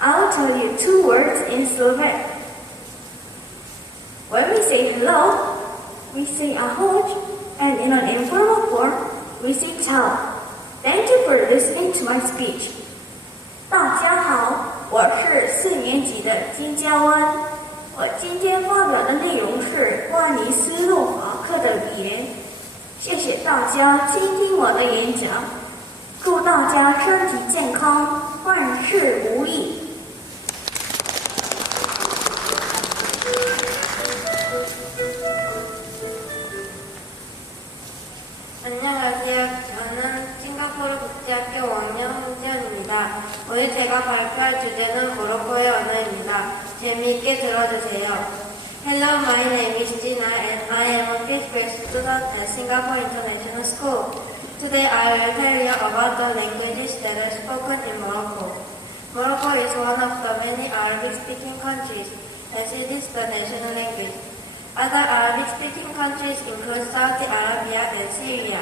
I'll tell you 2 words in Slovak. When we say hello, we say ahoj, and in an informal form, we say ciao. Thank you for listening to my speech. 大家好，我是金嘉温。我今天发表的内容是关于斯洛伐克的语言。谢谢大家倾听我的演讲，祝大家身体健康，万事如意。 안녕하세요. 저는 싱가포르 국제학교 5학년 홍지연입니다. 오늘 제가 발표할 주제는 모로코의 언어입니다. 재미있게 들어주세요. Hello, my name is Gina and I am a 5th grade student at Singapore International School. Today I will tell you about the languages that are spoken in Morocco. Morocco is one of the many Arabic-speaking countries, as it is the national language. Other Arabic-speaking countries include Saudi Arabia and Syria.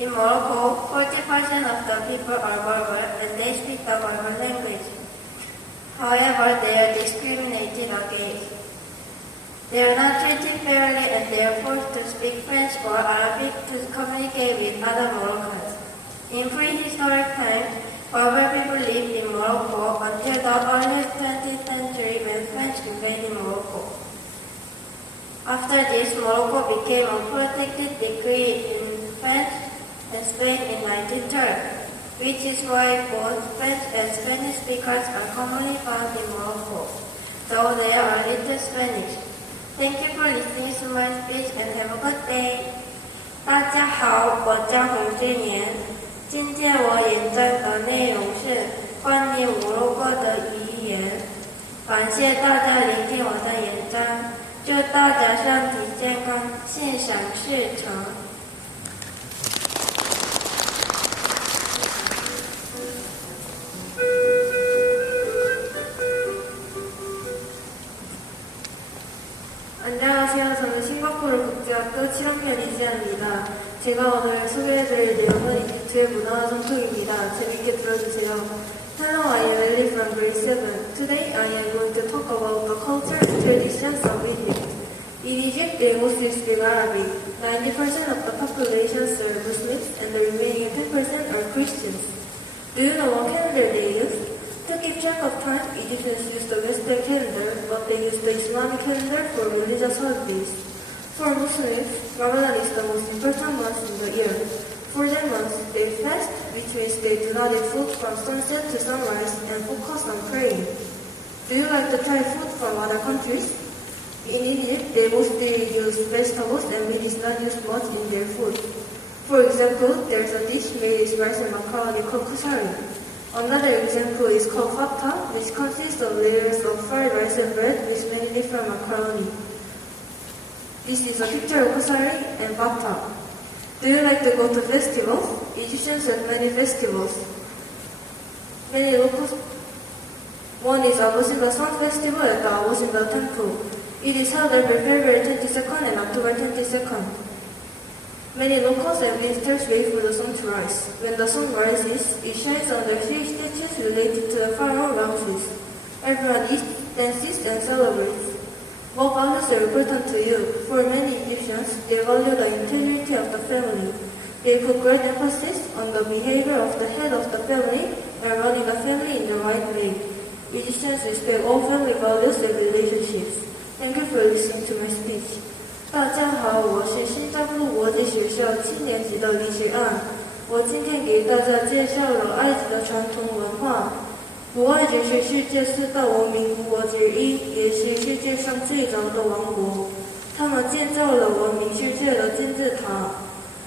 In Morocco, 40% of the people are Berber and they speak the Berber language. However, they are discriminated against. They are not treated fairly and they are forced to speak French or Arabic to communicate with other Moroccans. In prehistoric times, Berber people lived in Morocco until the early 20th century when French invaded Morocco. After this, Morocco became a protected degree in French and Spain in 1930, which is why both French and Spanish speakers are commonly found in Morocco, though they are a little Spanish. Thank you for listening to my speech and have a good day. 大家好，我叫洪志年。今天我演讲的内容是关于摩洛哥的语言。感谢大家聆听我的演讲。 祝大家身体健康，心想事成。 안녕하세요. 저는 싱가포르 국제학교 7학년 이지아입니다. 제가 오늘 소개해드릴 내용은 이집트의 문화와 전통입니다. 재밌게 들어주세요. Hello, I am Ellie from grade 7. Today I am going to talk about the culture and traditions of Egypt. In Egypt, they mostly speak Arabic. 90% of the population are Muslims and the remaining 10% are Christians. Do you know what calendar they use? To keep track of time, Egyptians use the Western calendar, but they use the Islamic calendar for religious holidays. For Muslims, Ramadan is the most important month in the year. For their month, they fast, which means they do not eat food from sunset to sunrise and focus on praying. Do you like to try food from other countries? In Egypt, they mostly use vegetables and meat is not used much in their food. For example, there's a dish made with rice and macaroni called kusari. Another example is called fata, which consists of layers of fried rice and bread with many different macaroni. This is a picture of kusari and fata. Do you like to go to festivals? Egyptians have many festivals. Many locals. One is Abu Simbel Sun Festival at the Abu Simbel Temple. It is held every February 22nd and October 22nd. Many locals and visitors wait for the sun to rise. When the sun rises, it shines on the 3 statues related to the pharaoh Ramses. Everyone eats, dances, and celebrates. What values are important to you? For many Egyptians, they value the integrity of the family. They put great emphasis on the behavior of the head of the family and running the family in the right way. Egyptians respect all family values and relationships. Thank you for listening to my speech. 大家好，我是新加坡国际学校7年级的李学安。我今天给大家介绍了埃及的传统文化。古埃及是世界4大文明古国之一，也是世界上最早的王国。他们建造了闻名世界的金字塔。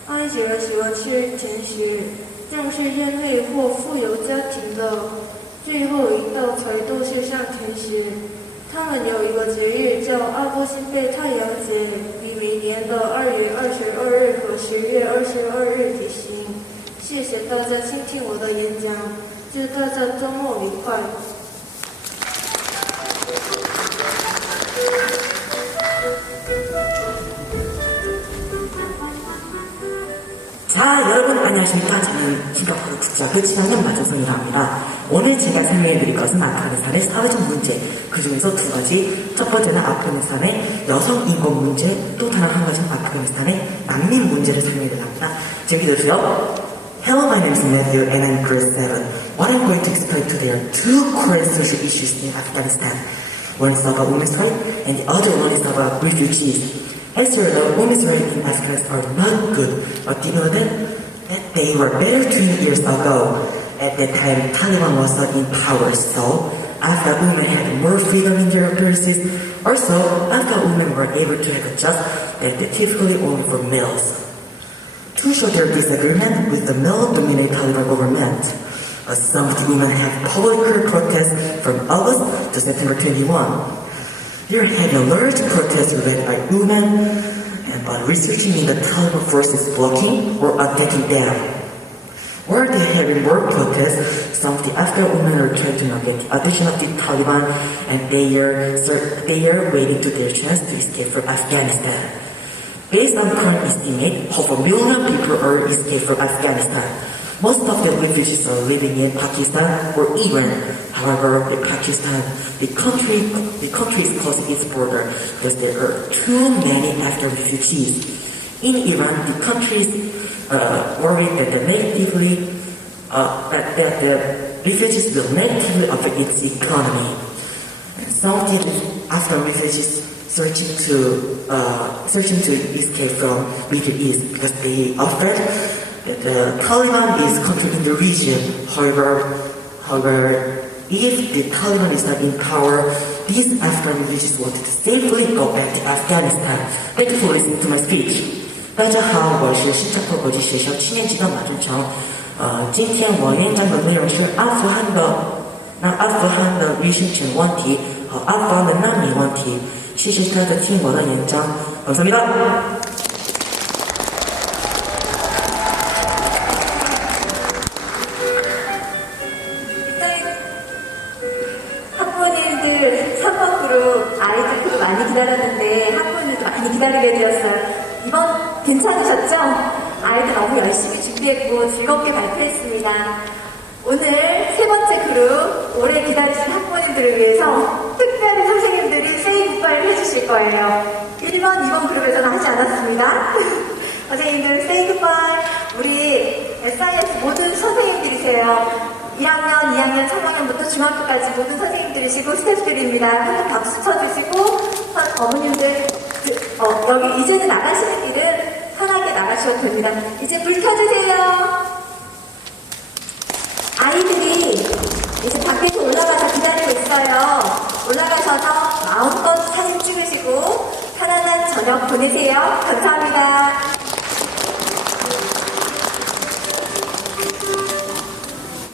埃及人喜欢吃甜食，正是因为或富有家庭的最后一道菜都是上甜食。他们有一个节日叫阿波辛贝太阳节，于每年的2月22日和10月22日举行。谢谢大家倾听我的演讲，祝大家周末愉快。 자, 여러분 안녕하십니까? 저는 싱가포르 국제학교 7학년 마조선이라고 합니다. 오늘 제가 설명해드릴 것은 아프가니스탄의 사회적 문제, 그 중에서 2가지. 첫 번째는 아프가니스탄의 여성 인권 문제, 또 다른 한 가지는 아프가니스탄의 난민 문제를 설명해드립니다. 준비되세요? Hello, my name is Matthew and I'm grade 7. what I'm going to explain today are two current social issues in Afghanistan. One is about women's rights, and the other one is about refugees. As you know, women's rights in Afghanistan are not good, but do you know that they were better 20 years ago. At that time, Taliban was not in power, so Afghan women had more freedom in their appearances. Also, Afghan women were able to have a job that they typically only for males. To show their disagreement with the male-dominated Taliban government, some of the women have public protests from August to September 21. There had a large protest led by women, but researching in the Taliban forces blocking or attacking them. While they are having more protests, some of the Afghan women are trying to get the attention of the Taliban, and they are waiting to their chance to escape from Afghanistan. Based on current estimate, over 1 million people are escaped from Afghanistan. Most of the refugees are living in Pakistan or Iran. However, in Pakistan, the country is closing its border because there are too many Afghan refugees. In Iran, the country is worried that the refugees will negatively affect its economy. And some of the Afghan refugees searching to escape from Middle East because they are afraid that the Taliban is controlling the region. However, if the Taliban is not in power, these Afghan refugees wanted to safely go back to Afghanistan. Thank you for listening to my speech. 大家好，我是新加坡国际学校7年级的马振成。今天我演讲的内容是阿富汗的女性权问题和阿富汗的难民问题。谢谢大家听我的演讲，감사합니다。 학부모님들 3번 그룹 아이들 그룹 많이 기다렸는데 학부모님도 많이 기다리게 되었어요. 이번 괜찮으셨죠? 아이들 너무 열심히 준비했고 즐겁게 발표했습니다. 오늘 세 번째 그룹 오래 기다리신 학부모님들을 위해서 특별히 선생님들이 세이 굿바이를 해주실 거예요. 1번, 2번 그룹에서는 하지 않았습니다. 선생님들 세이 굿바이. 우리 SIS 모든 선생님들이세요. 1학년, 2학년, 3학년부터 중학교까지 모든 선생님들이시고 스태프들입니다. 한번 박수 쳐주시고 어머님들 여기 이제는 나가시는 길은 편하게 나가셔도 됩니다. 이제 불 켜주세요. 아이들이 이제 밖에서 올라가서 기다리고 있어요. 올라가셔서 마음껏 사진 찍으시고 편안한 저녁 보내세요. 감사합니다.